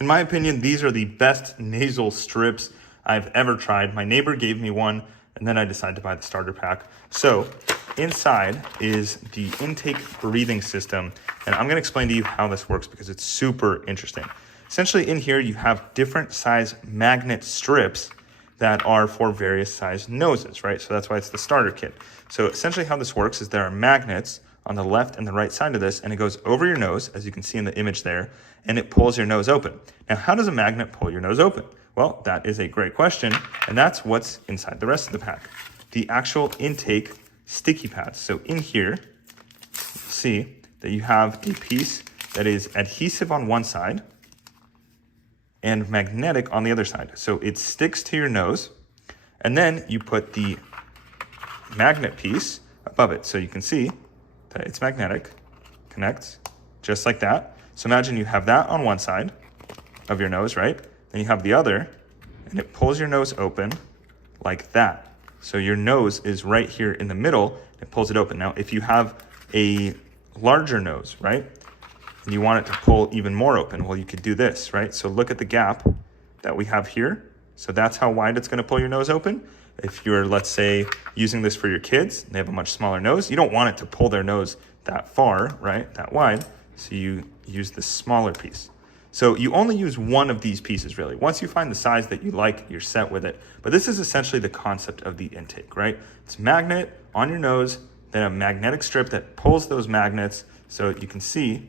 In my opinion, these are the best nasal strips I've ever tried. My neighbor gave me one, and then I decided to buy the starter pack. So inside is the intake breathing system, and I'm gonna explain to you how this works because it's super interesting. Essentially in here, you have different size magnet strips that are for various size noses, right? So that's why it's the starter kit. So essentially how this works is there are magnets on the left and the right side of this, and it goes over your nose, as you can see in the image there, and it pulls your nose open. Now, how does a magnet pull your nose open? Well, that is a great question, and that's what's inside the rest of the pack. The actual intake sticky pads. So in here, you see that you have a piece that is adhesive on one side and magnetic on the other side. So it sticks to your nose, and then you put the magnet piece above it. So you can see that it's magnetic, connects just like that. So imagine you have that on one side of your nose, right? Then you have the other, and it pulls your nose open like that. So your nose is right here in the middle, it pulls it open. Now, if you have a larger nose, right? And you want it to pull even more open, well, you could do this, right? So look at the gap that we have here. So that's how wide it's gonna pull your nose open. If you're, let's say, using this for your kids, they have a much smaller nose, you don't want it to pull their nose that far, right? That wide. So you use this smaller piece. So you only use one of these pieces, really. Once you find the size that you like, you're set with it. But this is essentially the concept of the intake, right? It's magnet on your nose, then a magnetic strip that pulls those magnets. So you can see,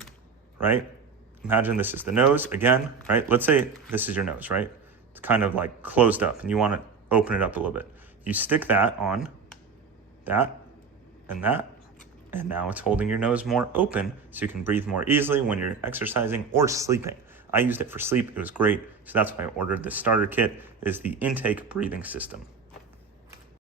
right? Imagine this is the nose again, right? Let's say this is your nose, right? It's kind of like closed up and you want to open it up a little bit. You stick that on that, and now it's holding your nose more open so you can breathe more easily when you're exercising or sleeping. I used it for sleep, it was great. So that's why I ordered this starter kit, is the intake breathing system.